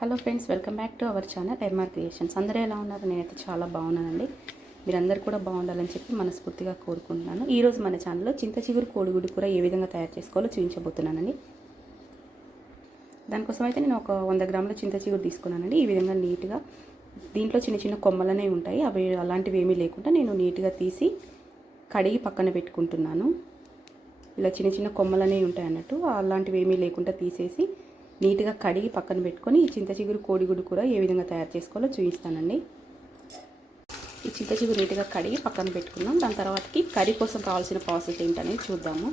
Hello friends, welcome back to our channel MR creations. అందరూ ఎలా ఉన్నారు? నేనైతే చాలా బాగున్నానండి. మీరందరూ కూడా బాగుండాలని చెప్పి మనస్ఫూర్తిగా కోరుకుంటున్నాను. ఈరోజు మన ఛానల్లో చింత చిగురు కోడిగుడ్డు కూర ఏ విధంగా తయారు చేసుకోవాలో చూపించబోతున్నానండి. దానికోసం అయితే నేను ఒక 100 గ్రాముల చింత చిగురు తీసుకున్నానండి. ఈ విధంగా నీట్గా, దీంట్లో చిన్న చిన్న కొమ్మలనే ఉంటాయి, అవి అలాంటివి ఏమీ లేకుండా నేను నీట్గా తీసి కడిగి పక్కన పెట్టుకుంటున్నాను. ఇలా చిన్న చిన్న కొమ్మలనే ఉంటాయి అన్నట్టు, అలాంటివి ఏమీ లేకుండా తీసేసి నీట్గా కడిగి పక్కన పెట్టుకొని ఈ చింత చిగురు కోడిగుడ్డు కూర ఏ విధంగా తయారు చేసుకోవాలో చూపిస్తానండి. ఈ చింత చిగురు నీట్గా కడిగి పక్కన పెట్టుకున్నాం. దాని తర్వాతకి కర్రీ కోసం కావాల్సిన ప్రాసెస్ ఏంటనేది చూద్దాము.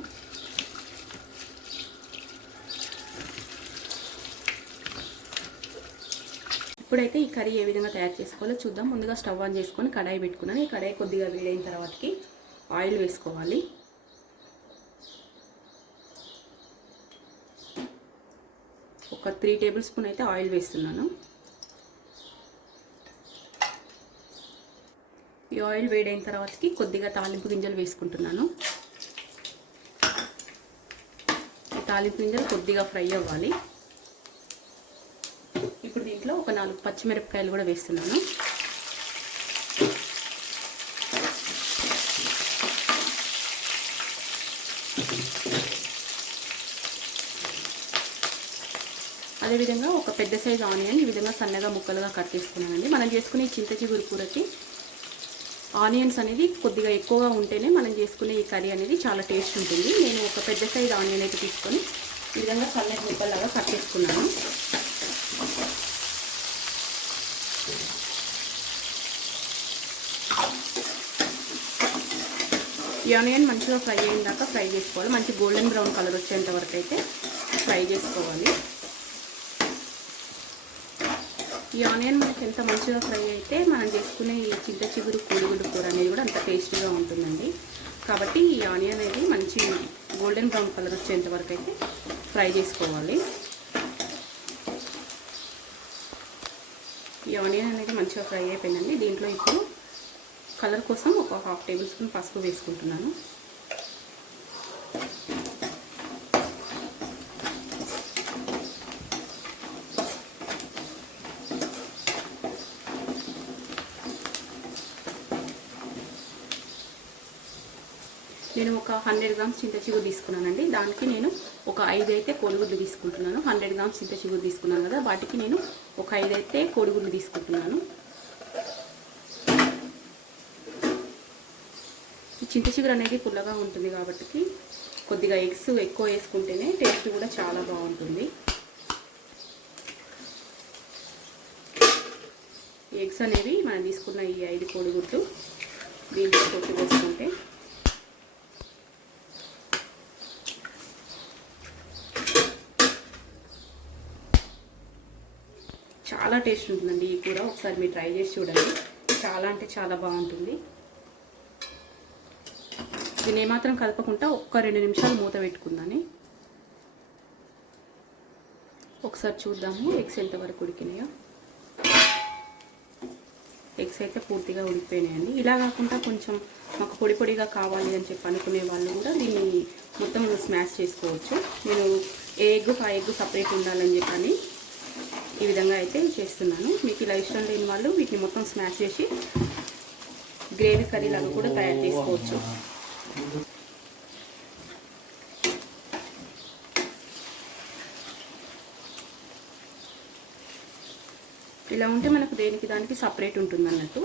ఇప్పుడైతే ఈ కర్రీ ఏ విధంగా తయారు చేసుకోవాలో చూద్దాం. ముందుగా స్టవ్ ఆన్ చేసుకొని కడాయి పెట్టుకున్నాను. ఈ కడాయి కొద్దిగా వేడైన తర్వాతకి ఆయిల్ వేసుకోవాలి. ఒక 3 టేబుల్ స్పూన్ అయితే ఆయిల్ వేస్తున్నాను. ఈ ఆయిల్ వేడైన తర్వాతకి కొద్దిగా తాలింపు గింజలు వేసుకుంటున్నాను. ఈ తాలింపు గింజలు కొద్దిగా ఫ్రై అవ్వాలి. ఇప్పుడు దీంట్లో ఒక 4 పచ్చిమిరపకాయలు కూడా వేస్తున్నాను. అదేవిధంగా ఒక పెద్ద సైజు ఆనియన్ ఈ విధంగా సన్నగా ముక్కలుగా కట్ చేసుకున్నానండి. మనం చేసుకునే చింత చిగురు కూరకి ఆనియన్స్ అనేది కొద్దిగా ఎక్కువగా ఉంటేనే మనం చేసుకునే ఈ కర్రీ అనేది చాలా టేస్ట్ ఉంటుంది. నేను ఒక పెద్ద సైజు ఆనియన్ అయితే తీసుకొని ఈ విధంగా సన్నగా ముక్కల్లాగా కట్ చేసుకున్నాను. ఈ ఆనియన్ మంచిగా ఫ్రై అయిన దాకా ఫ్రై చేసుకోవాలి. మంచి గోల్డెన్ బ్రౌన్ కలర్ వచ్చేంత వరకు అయితే ఫ్రై చేసుకోవాలి. ఈ ఆనియన్ మనకి ఎంత మంచిగా ఫ్రై అయితే మనం చేసుకునే ఈ చింత చిగురు కోడిగుడ్డు కూర అనేది కూడా అంత టేస్టీగా ఉంటుందండి. కాబట్టి ఈ ఆనియన్ అనేది మంచి గోల్డెన్ బ్రౌన్ కలర్ వచ్చేంత వరకు అయితే ఫ్రై చేసుకోవాలి. ఈ ఆనియన్ అనేది మంచిగా ఫ్రై అయిపోయిందండి. దీంట్లో ఇప్పుడు కలర్ కోసం ఒక 1/2 టేబుల్ స్పూన్ పసుపు వేసుకుంటున్నాను. నేను ఒక 100 గ్రామ్స్ చింత చిగురు తీసుకున్నానండి. దానికి నేను ఒక 5 అయితే కోడిగుడ్లు తీసుకుంటున్నాను. 100 గ్రామ్స్ చింత చిగురు తీసుకున్నాను కదా, వాటికి నేను ఒక 5 అయితే కోడిగుడ్లు తీసుకుంటున్నాను. ఈ చింత చిగురు అనేది పుల్లగా ఉంటుంది కాబట్టి కొద్దిగా ఎగ్స్ ఎక్కువ వేసుకుంటేనే టేస్ట్ కూడా చాలా బాగుంటుంది. ఈ ఎగ్స్ అనేవి మనం తీసుకున్న ఈ 5 కోడిగుడ్లు దీంట్లో కొట్టి వేసుకుంటే చాలా టేస్ట్ ఉంటుందండి ఈ కూర. ఒకసారి మీరు ట్రై చేసి చూడండి. చాలా అంటే చాలా బాగుంటుంది. దీన్ని ఏమాత్రం కలపకుండా ఒక్క 2 నిమిషాలు మూత పెట్టుకుందాని. ఒకసారి చూద్దాము ఎగ్స్ ఎంతవరకు ఉడికినాయో. ఎగ్స్ అయితే పూర్తిగా ఉడికిపోయినాయండి. ఇలా కాకుండా కొంచెం మాకు పొడి పొడిగా కావాలి అని చెప్పి అనుకునే వాళ్ళు కూడా దీన్ని మొత్తం స్మాష్ చేసుకోవచ్చు. నేను ఏ ఎగ్ ఆ ఎగ్ సపరేట్ ఉండాలని చెప్పని ఈ విధంగా అయితే చేస్తున్నాను. మీకు ఇలా ఇష్టం లేని వాళ్ళు వీటిని మొత్తం స్మాష్ చేసి గ్రేవీ కర్రీ లాగా కూడా తయారు చేసుకోవచ్చు. ఇలా ఉంటే మనకు దేనికి దానికి సపరేట్ ఉంటుంది అన్నట్టు.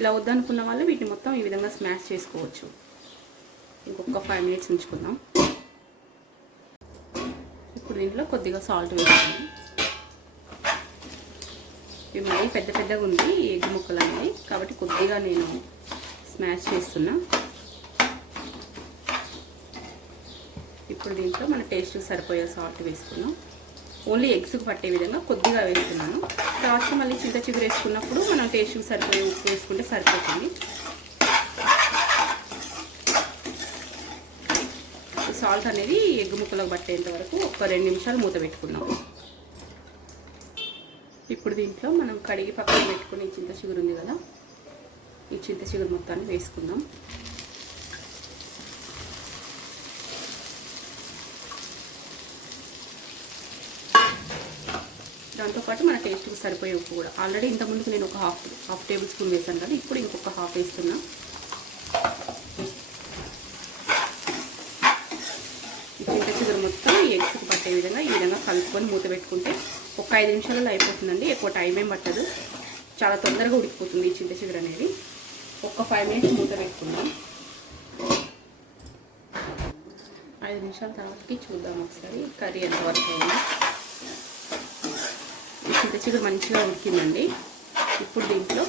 ఇలా వద్దనుకున్న వాళ్ళు వీటిని మొత్తం ఈ విధంగా స్మాష్ చేసుకోవచ్చు. ఇంకొక 5 మినిట్స్ ఉంచుకుందాం. ఇప్పుడు దీంట్లో కొద్దిగా సాల్ట్ వేసుకుందాం. ఇవి మరీ పెద్ద పెద్దగా ఉంది ఈ ఎగ్ ముక్కలు అనేవి, కాబట్టి కొద్దిగా నేను స్మాష్ చేస్తున్నా. ఇప్పుడు దీంట్లో మన టేస్ట్కి సరిపోయే సాల్ట్ వేసుకున్నాం. ఓన్లీ ఎగ్స్కి పట్టే విధంగా కొద్దిగా వేస్తున్నాను. తర్వాత మళ్ళీ చింత చిగురు వేసుకున్నప్పుడు మనం టేస్ట్కి సరిపోయే ఉప్పు వేసుకుంటే సరిపోతుంది. సాల్ట్ అనేది ఎగ్ ముక్కలకు పట్టేంత వరకు ఒక 2 నిమిషాలు మూత పెట్టుకున్నాం. ఇప్పుడు దీంట్లో మనం కడిగి పక్కన పెట్టుకుని చింత చిగురు ఉంది కదా, ఈ చింత చిగురు మొత్తాన్ని వేసుకుందాం. దాంతోపాటు మన టేస్ట్కి సరిపోయే ఉప్పు కూడా. ఆల్రెడీ ఇంతకుముందుకు నేను ఒక హాఫ్ టేబుల్ స్పూన్ వేసాను కదా, ఇప్పుడు ఇంకొక హాఫ్ వేస్తున్నా. ఈ చింత చిగురు మొత్తం ఈ ఎగ్స్కి పట్టే విధంగా ఈ విధంగా కలుపుకొని మూత పెట్టుకుంటే ఒక 5 నిమిషాలలో అయిపోతుందండి. ఎక్కువ టైం ఏం పట్టదు, చాలా తొందరగా ఉడికిపోతుంది ఈ చింత చిగురు అనేది. ఒక 5 మినిట్స్ మూత పెట్టుకుందాం. 5 నిమిషాల తర్వాతకి చూద్దాం ఒకసారి కర్రీ ఎంతవరకు అయింది. ఈ చింత చిగురు మంచిగా ఉడికిందండి. ఇప్పుడు దీంట్లో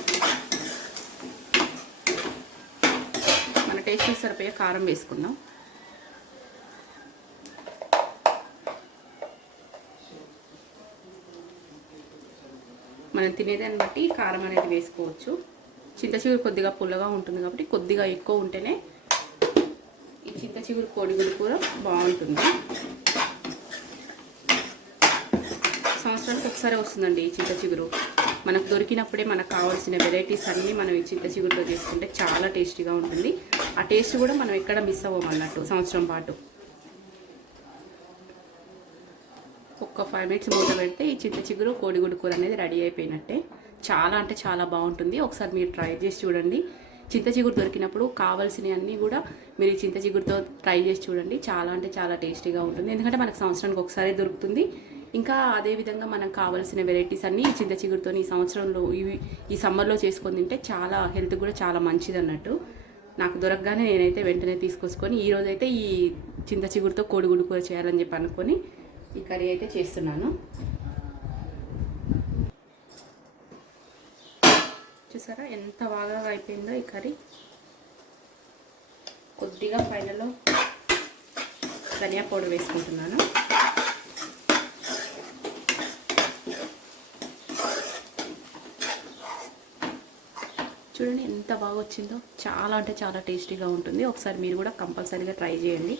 మన టేస్ట్కి సరిపోయే కారం వేసుకుందాం. మనం తినేదాన్ని బట్టి కారం అనేది వేసుకోవచ్చు. చింత చిగురు కొద్దిగా పుల్లగా ఉంటుంది కాబట్టి కొద్దిగా ఎక్కువ ఉంటేనే ఈ చింత చిగురు కోడిగుడ్డు కూర బాగుంటుంది. సంవత్సరానికి ఒకసారి వస్తుందండి ఈ చింత చిగురు. మనకు దొరికినప్పుడే మనకు కావాల్సిన వెరైటీస్ అన్నీ మనం ఈ చింత చిగురుతో చేసుకుంటే చాలా టేస్టీగా ఉంటుంది. ఆ టేస్ట్ కూడా మనం ఎక్కడ మిస్ అవ్వం అన్నట్టు సంవత్సరం పాటు. ఒక్క 5 మినిట్స్ మూత పెడితే ఈ చింత చిగురు కోడిగుడ్డు కూర అనేది రెడీ అయిపోయినట్టే. చాలా అంటే చాలా బాగుంటుంది. ఒకసారి మీరు ట్రై చేసి చూడండి. చింత చిగురు దొరికినప్పుడు కావాల్సినవి అన్నీ కూడా మీరు ఈ చింత చిగురుతో ట్రై చేసి చూడండి. చాలా అంటే చాలా టేస్టీగా ఉంటుంది. ఎందుకంటే మనకు సంవత్సరానికి ఒకసారి దొరుకుతుంది. ఇంకా అదేవిధంగా మనకు కావాల్సిన వెరైటీస్ అన్నీ ఈ చింత చిగురుతో ఈ సంవత్సరంలో ఈ సమ్మర్లో చేసుకొని తింటే చాలా హెల్త్ కూడా చాలా మంచిది అన్నట్టు. నాకు దొరకగానే నేనైతే వెంటనే తీసుకొచ్చుకొని ఈరోజైతే ఈ చింత చిగురుతో కోడిగుడ్డు కూర చేయాలని చెప్పి అనుకొని ఈ కర్రీ అయితే చేస్తున్నాను. చూసారా ఎంత బాగా అయిపోయిందో ఈ కర్రీ. కొద్దిగా ఫైనల్లో ధనియా పౌడర్ వేసుకుంటున్నాను. చూడండి ఎంత బాగా వచ్చిందో. చాలా అంటే చాలా టేస్టీగా ఉంటుంది. ఒకసారి మీరు కూడా కంపల్సరీగా ట్రై చేయండి.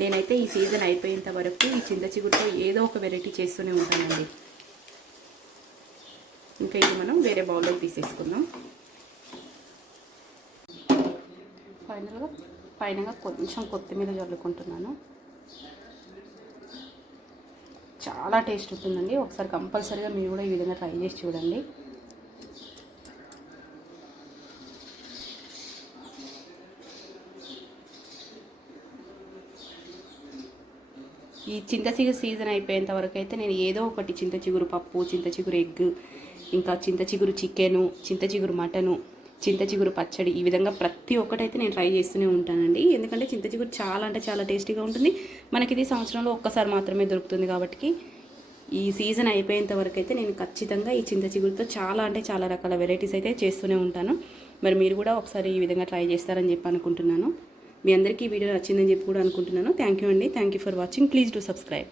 నేనైతే ఈ సీజన్ అయిపోయేంత వరకు ఈ చింత చిగురుతో ఏదో ఒక వెరైటీ చేస్తూనే ఉంటానండి. ఇంకా ఇది మనం వేరే బౌల్లోకి తీసేసుకుందాం. ఫైనల్గా కొంచెం కొత్తిమీర జల్లుకుంటున్నాను. చాలా టేస్ట్ ఉంటుందండి. ఒకసారి కంపల్సరీగా మీరు కూడా ఈ విధంగా ట్రై చేసి చూడండి. ఈ చింత చిగురు సీజన్ అయిపోయేంత వరకు అయితే నేను ఏదో ఒకటి చింత చిగురు పప్పు, చింత చిగురు ఎగ్, ఇంకా చింత చిగురు చికెను, చింత చిగురు మటను, చింత చిగురు పచ్చడి, ఈ విధంగా ప్రతి ఒక్కటైతే నేను ట్రై చేస్తూనే ఉంటానండి. ఎందుకంటే చింత చిగురు చాలా అంటే చాలా టేస్టీగా ఉంటుంది. మనకి ఇది సంవత్సరంలో ఒక్కసారి మాత్రమే దొరుకుతుంది కాబట్టి ఈ సీజన్ అయిపోయేంత వరకు అయితే నేను ఖచ్చితంగా ఈ చింత చిగురుతో చాలా అంటే చాలా రకాల వెరైటీస్ అయితే చేస్తూనే ఉంటాను. మరి మీరు కూడా ఒకసారి ఈ విధంగా ట్రై చేస్తారని చెప్పి అనుకుంటున్నాను. మీ అందరికీ ఈ వీడియో నచ్చిందని చెప్పి కూడా అనుకుంటున్నాను. థ్యాంక్ యూ అండి. Thank you for watching. Please do subscribe.